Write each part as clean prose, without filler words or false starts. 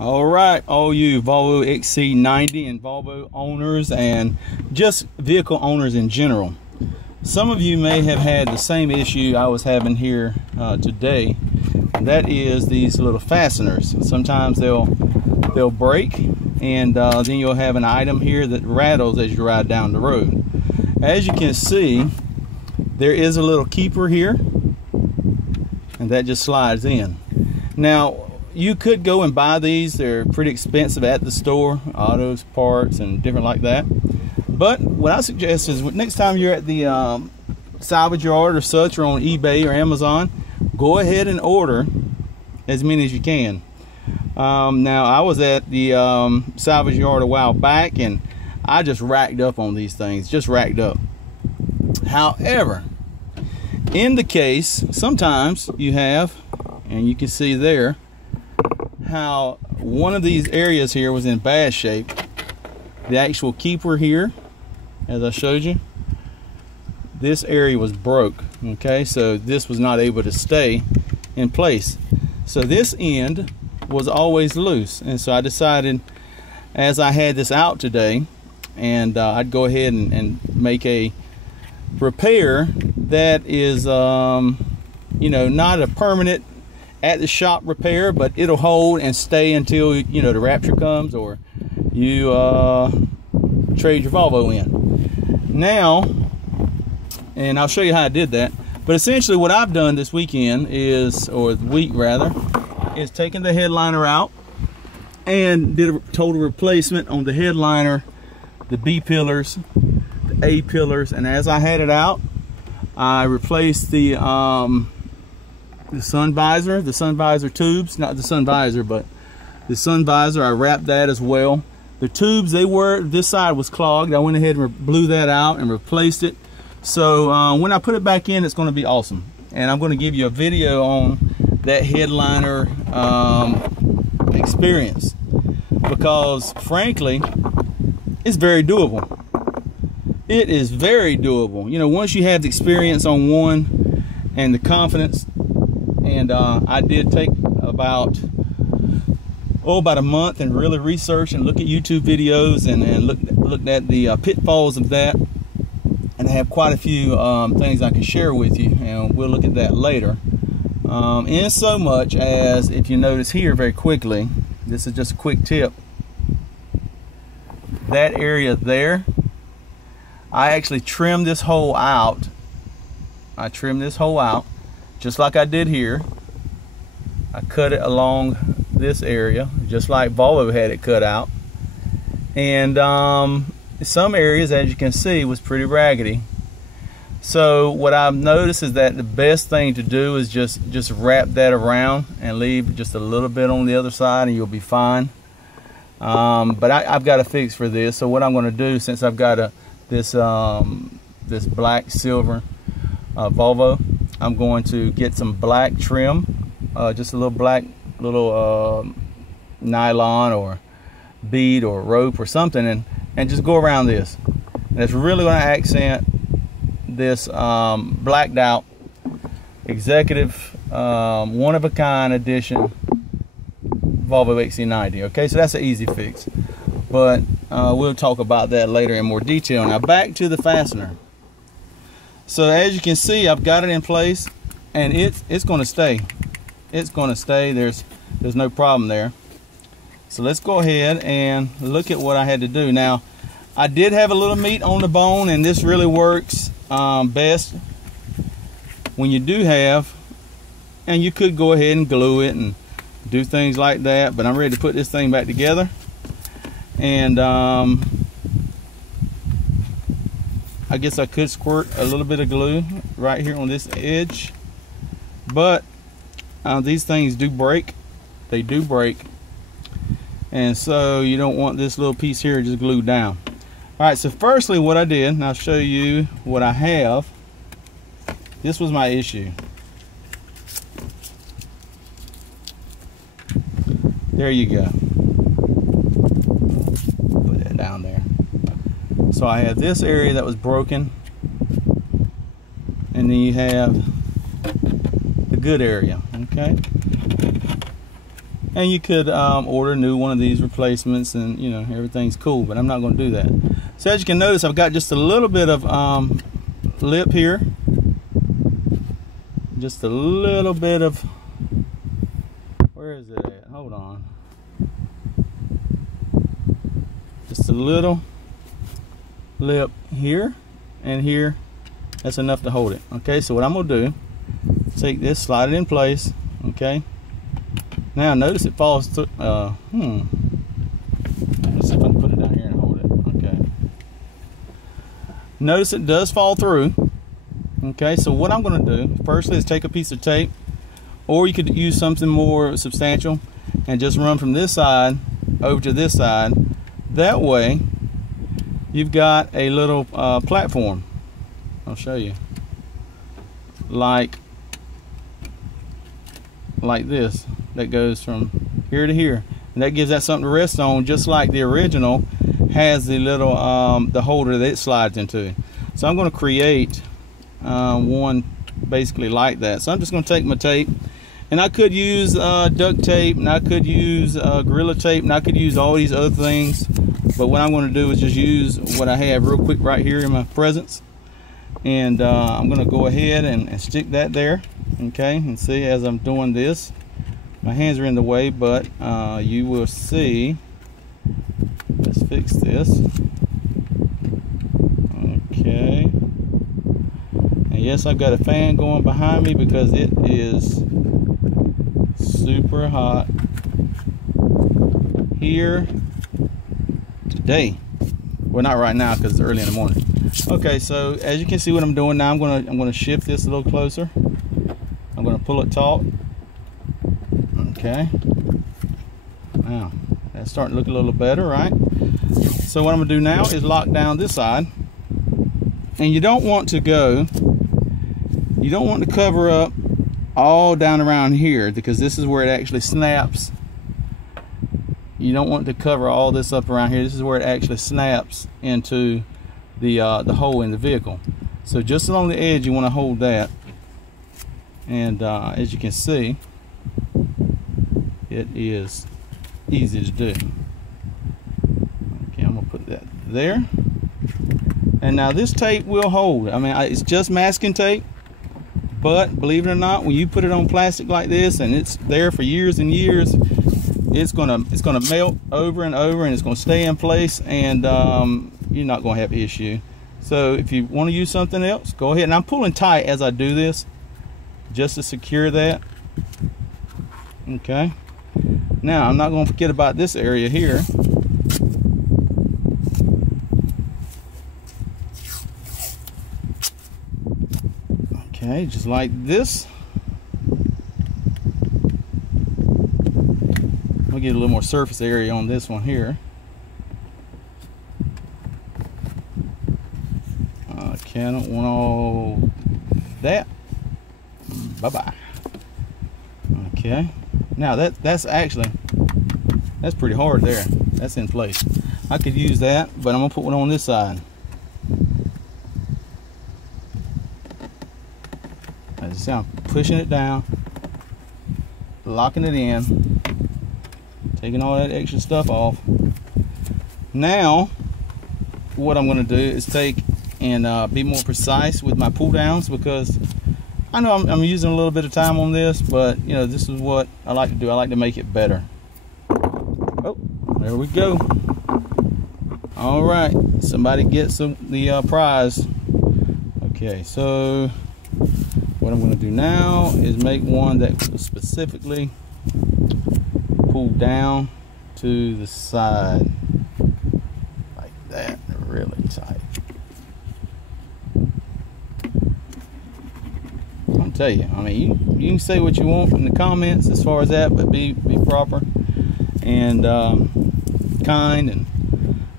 All right, all you Volvo XC90 and Volvo owners and just vehicle owners in general. Some of you may have had the same issue I was having here today, and that is these little fasteners. Sometimes they'll break, and then you'll have an item here that rattles as you ride down the road. As you can see, there is a little keeper here, and that just slides in. Now, you could go and buy these. They're pretty expensive at the store, autos, parts, and different like that. But what I suggest is next time you're at the salvage yard or such, or on eBay or Amazon, go ahead and order as many as you can. Now, I was at the salvage yard a while back, and I just racked up on these things, just racked up. However, in the case, sometimes you have, and you can see there, how one of these areas here was in bad shape. The actual keeper here, as I showed you, this area was broke. Okay, so this was not able to stay in place. So this end was always loose, and so I decided, as I had this out today, and I'd go ahead and make a repair that is you know, not a permanent at the shop repair, but it'll hold and stay until, you know, the rapture comes, or you trade your Volvo in. Now, and I'll show you how I did that, but essentially what I've done this weekend is, or the week rather, is taking the headliner out and did a total replacement on the headliner, the B pillars, the A pillars, and as I had it out, I replaced the sun visor tubes, not the sun visor, but the sun visor. I wrapped that as well. The tubes, this side was clogged. I went ahead and blew that out and replaced it. So when I put it back in, it's going to be awesome. And I'm going to give you a video on that headliner experience, because frankly, it's very doable. It is very doable. You know, once you have the experience on one and the confidence. And I did take about a month and really research and look at YouTube videos and looked at the pitfalls of that, and I have quite a few things I can share with you, and we'll look at that later. In so much as, if you notice here very quickly, this is just a quick tip, that area there, I actually trimmed this hole out. I trimmed this hole out just like I did here. I cut it along this area, just like Volvo had it cut out. And some areas, as you can see, was pretty raggedy. So what I've noticed is that the best thing to do is just wrap that around and leave just a little bit on the other side, and you'll be fine. But I've got a fix for this. So what I'm going to do, since I've got this black silver Volvo, I'm going to get some black trim, just a little black nylon or bead or rope or something, and just go around this. And it's really going to accent this blacked out executive one-of-a-kind edition Volvo XC90. Okay, so that's an easy fix, but we'll talk about that later in more detail. Now back to the fastener. So as you can see, I've got it in place, and it's going to stay. It's going to stay. There's no problem there. So let's go ahead and look at what I had to do. Now, I did have a little meat on the bone, and this really works best when you do have, and you could go ahead and glue it and do things like that, but I'm ready to put this thing back together. And I guess I could squirt a little bit of glue right here on this edge, but these things do break. They do break, and so you don't want this little piece here just glued down. All right, so firstly what I did, and I'll show you what I have. This was my issue. There you go. Put that down there. So I have this area that was broken, and then you have the good area. Okay, And you could order a new one of these replacements, and you know, everything's cool, but I'm not going to do that. So as you can notice, I've got just a little bit of lip here, just a little bit of, where is it at? Hold on. Just a little lip here and here. That's enough to hold it. Okay, so what I'm going to do, take this, slide it in place. Okay, now notice it falls through. Let's see if I can put it down here and hold it. Okay, notice it does fall through. Okay, so what I'm going to do firstly is take a piece of tape, or you could use something more substantial and just run from this side over to this side. That way you've got a little platform. I'll show you, like this, that goes from here to here, and that gives that something to rest on, just like the original has the little the holder that it slides into. So I'm going to create one basically like that. So I'm just going to take my tape, and I could use duct tape, and I could use Gorilla tape, and I could use all these other things, but what I'm going to do is just use what I have real quick right here in my presence, and I'm going to go ahead and stick that there. Okay, and see, as I'm doing this, my hands are in the way, but you will see. Let's fix this. Okay, and yes, I've got a fan going behind me because it is super hot here today. Well, not right now because it's early in the morning. Okay, so as you can see what I'm doing now, I'm gonna shift this a little closer. I'm going to pull it taut. Okay. Now, that's starting to look a little better, right? So what I'm going to do now is lock down this side. And you don't want to cover up all down around here, because this is where it actually snaps. You don't want to cover all this up around here. This is where it actually snaps into the hole in the vehicle. So just along the edge, you want to hold that. And as you can see, it is easy to do. Okay, I'm gonna put that there. And now this tape will hold. I mean, it's just masking tape, but believe it or not, when you put it on plastic like this and it's there for years and years, it's gonna melt over and over, and it's gonna stay in place, and you're not gonna have an issue. So if you want to use something else, go ahead. And I'm pulling tight as I do this, just to secure that. Okay, now I'm not going to forget about this area here. Okay, just like this. We'll get a little more surface area on this one here. Okay, I don't want all that. Bye-bye. Okay, now that's pretty hard there. That's in place. I could use that, but I'm gonna put one on this side. As you see, I'm pushing it down, locking it in, taking all that extra stuff off. Now what I'm gonna do is take and be more precise with my pull downs, because I know I'm using a little bit of time on this, but you know, this is what I like to do. I like to make it better. Oh, there we go. All right, somebody gets the prize. Okay, so what I'm going to do now is make one that will specifically pull down to the side like that, really tight. Tell you, I mean, you can say what you want in the comments as far as that, but be proper and kind and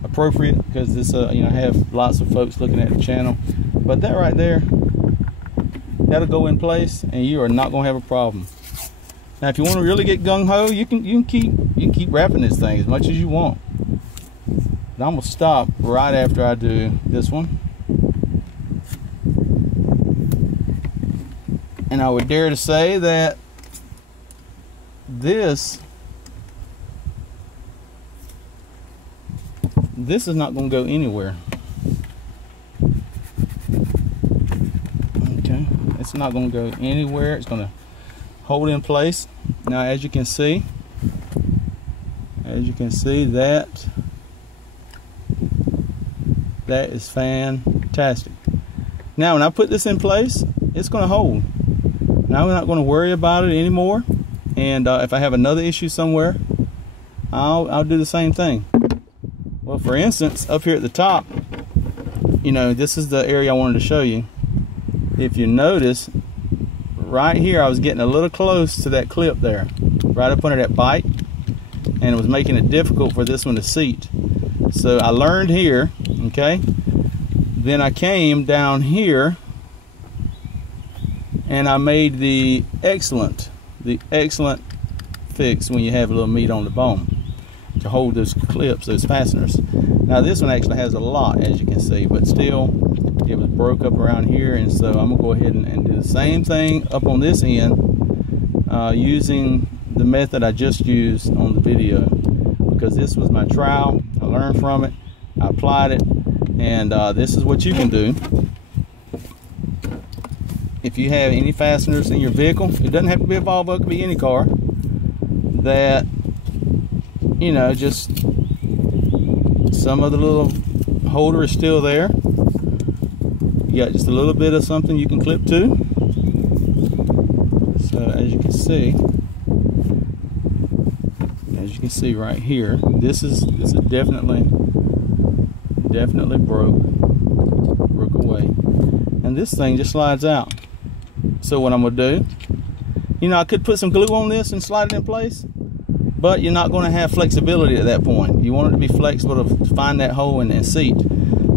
appropriate, because this you know, I have lots of folks looking at the channel. But that right there, that'll go in place, and you are not gonna have a problem. Now, if you want to really get gung-ho, you can keep wrapping this thing as much as you want. But I'm gonna stop right after I do this one. And I would dare to say that this this is not going to go anywhere. Okay, it's not going to go anywhere. It's going to hold in place. Now, as you can see that is fantastic. Now, when I put this in place, it's going to hold. Now, we're not going to worry about it anymore. And if I have another issue somewhere, I'll do the same thing. Well, for instance, up here at the top, you know, this is the area I wanted to show you. If you notice, right here, I was getting a little close to that clip there, right up under that bite, and it was making it difficult for this one to seat. So I learned here, okay? Then I came down here and I made the excellent fix when you have a little meat on the bone to hold those clips, those fasteners. Now this one actually has a lot, as you can see, but still it was broke up around here, and so I'm gonna go ahead and do the same thing up on this end using the method I just used on the video, because this was my trial. I learned from it, I applied it, and this is what you can do if you have any fasteners in your vehicle. It doesn't have to be a Volvo, it could be any car, that, you know, just some of the little holder is still there. You got just a little bit of something you can clip to. So as you can see right here, this is definitely broke away, and this thing just slides out. So what I'm gonna do, you know, I could put some glue on this and slide it in place, but you're not going to have flexibility at that point. You want it to be flexible to find that hole and seat.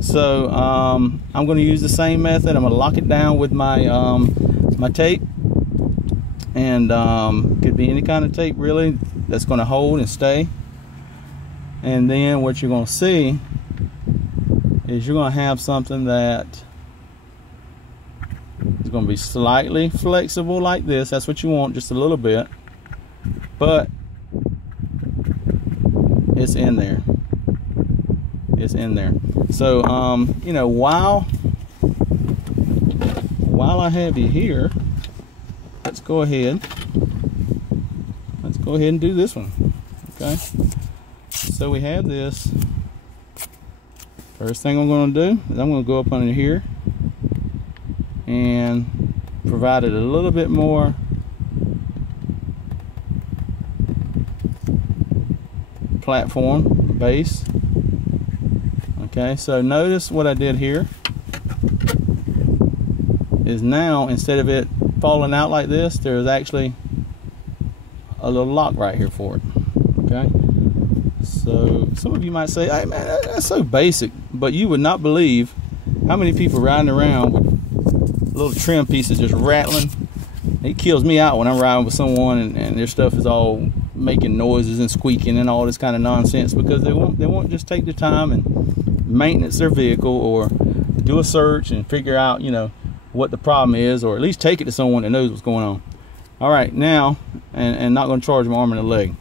So I'm going to use the same method. I'm going to lock it down with my my tape, and could be any kind of tape really that's going to hold and stay. And then what you're going to see is you're going to have something that is going to be slightly flexible like this. That's what you want, just a little bit, but it's in there. It's in there. So you know, while I have you here, let's go ahead and do this one. Okay, so we have this. First thing I'm going to do is I'm going to go up under here and provide it a little bit more platform base. Okay, so notice what I did here is now, instead of it falling out like this, there's actually a little lock right here for it. Okay, so some of you might say, hey man, that's so basic, but you would not believe how many people riding around with little trim pieces just rattling. It kills me out when I'm riding with someone and their stuff is all making noises and squeaking and all this kind of nonsense, because they won't just take the time and maintenance their vehicle, or do a search and figure out, you know, what the problem is, or at least take it to someone that knows what's going on. All right, now, and not going to charge my arm and a leg.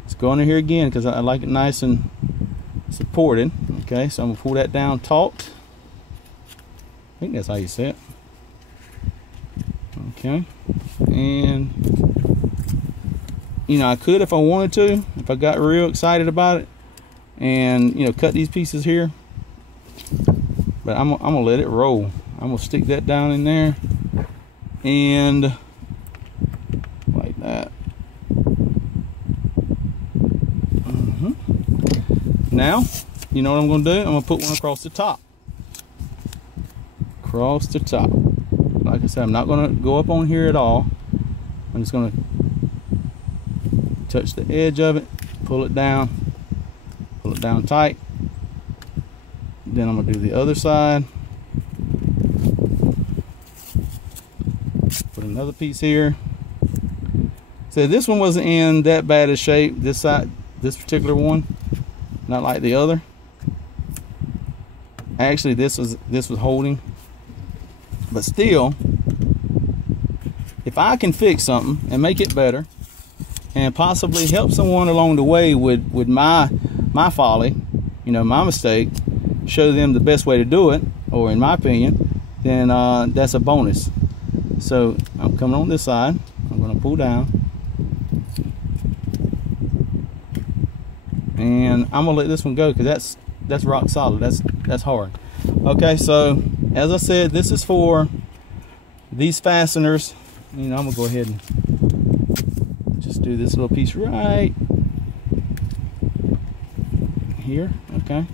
Let's go under here again, because I like it nice and supported. Okay, so I'm going to pull that down taut. I think that's how you say it. Okay, and you know, I could, if I wanted to, if I got real excited about it, and you know, cut these pieces here, but I'm gonna let it roll. I'm gonna stick that down in there, and like that. Now, you know what I'm gonna do? I'm gonna put one across the top. Across the top. Like I said, I'm not gonna go up on here at all. I'm just gonna touch the edge of it, pull it down tight. Then I'm gonna do the other side. Put another piece here. So this one wasn't in that bad a shape, this side, this particular one, not like the other. Actually, this was holding, but still, if I can fix something and make it better, and possibly help someone along the way with my folly, my mistake, show them the best way to do it, or in my opinion, then that's a bonus. So I'm coming on this side. I'm going to pull down, and I'm going to let this one go because that's rock solid. That's hard. Okay, so as I said, this is for these fasteners. I'm going to go ahead and just do this little piece right here. Okay.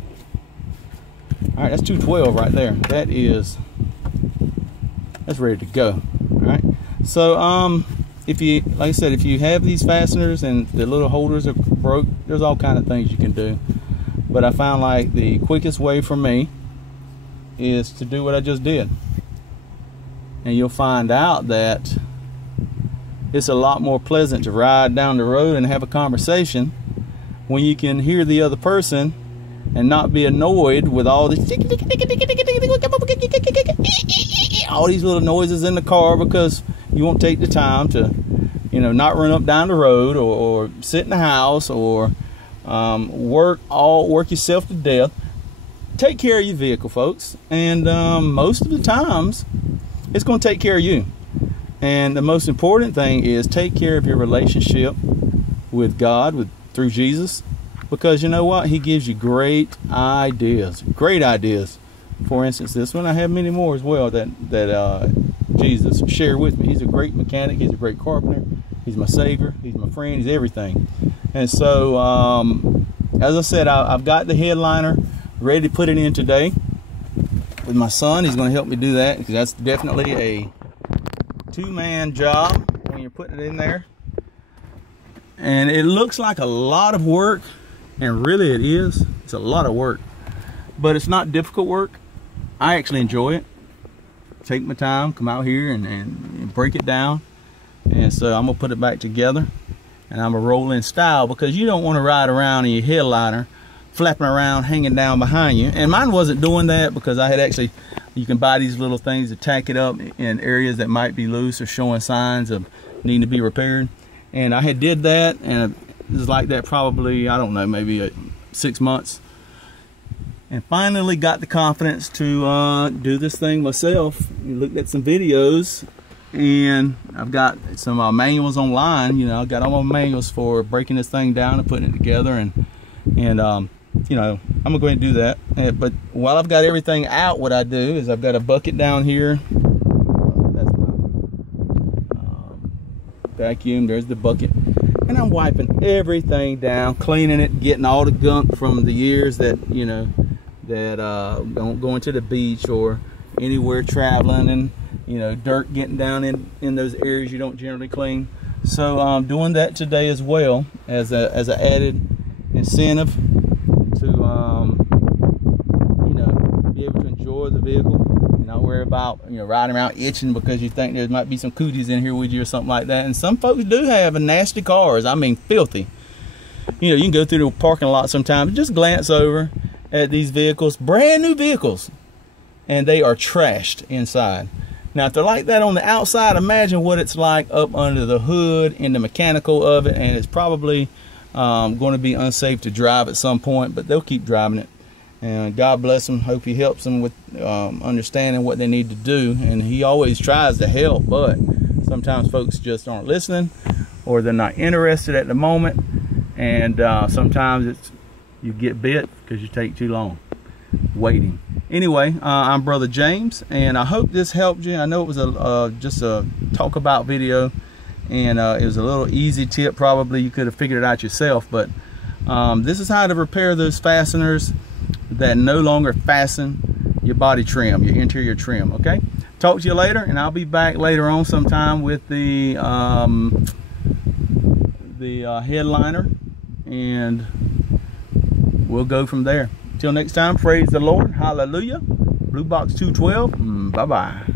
All right, that's 212 right there. That's ready to go. All right. So if you, like I said, if you have these fasteners and the little holders are broke, there's all kind of things you can do. But I found like the quickest way for me is to do what I just did. And you'll find out that it's a lot more pleasant to ride down the road and have a conversation when you can hear the other person and not be annoyed with all these little noises in the car, because you won't take the time to, not run up down the road or sit in the house or work yourself to death. Take care of your vehicle, folks, and most of the times it's going to take care of you. And the most important thing is take care of your relationship with God, through Jesus, because you know what? He gives you great ideas. For instance, this one, I have many more as well that Jesus shared with me. He's a great mechanic. He's a great carpenter. He's my savior. He's my friend. He's everything. And so, as I said, I've got the headliner ready to put it in today with my son. He's going to help me do that, because that's definitely a two-man job when you're putting it in there. And it looks like a lot of work, and really it is. It's a lot of work, but it's not difficult work. I actually enjoy it. Take my time, come out here and break it down. And so I'm gonna put it back together, and I'm gonna roll in style, because you don't want to ride around in your headliner flapping around, hanging down behind you. And mine wasn't doing that, because I had actually, you can buy these little things to tack it up in areas that might be loose or showing signs of needing to be repaired. And I had did that, and it was like that probably, I don't know, maybe 6 months. And finally got the confidence to do this thing myself. We looked at some videos, and I've got some manuals online. I got all my manuals for breaking this thing down and putting it together, and I'm gonna go ahead and do that. But while I've got everything out, what I do is I've got a bucket down here. That's my vacuum. There's the bucket, and I'm wiping everything down, cleaning it, getting all the gunk from the years that don't go into the beach or anywhere traveling, and dirt getting down in those areas you don't generally clean. So I'm doing that today as well, as an added incentive to be able to enjoy the vehicle and not worry about riding around itching because you think there might be some cooties in here with you or something like that. And some folks do have nasty cars. I mean, filthy. You can go through the parking lot sometimes and just glance over at these vehicles, brand new vehicles, and they are trashed inside. Now, if they're like that on the outside, imagine what it's like up under the hood in the mechanical of it, and it's probably going to be unsafe to drive at some point, but they'll keep driving it. And God bless them. Hope He helps them with understanding what they need to do. And He always tries to help, but sometimes folks just aren't listening, or they're not interested at the moment. And sometimes you get bit because you take too long waiting. Anyway, I'm Brother James, and I hope this helped you. I know it was just a talk about video, and it was a little easy tip. Probably you could have figured it out yourself, but this is how to repair those fasteners that no longer fasten your body trim, your interior trim. Okay, talk to you later, and I'll be back later on sometime with the headliner, and we'll go from there. Till next time, praise the Lord. Hallelujah. Blue Box 212. Bye-bye.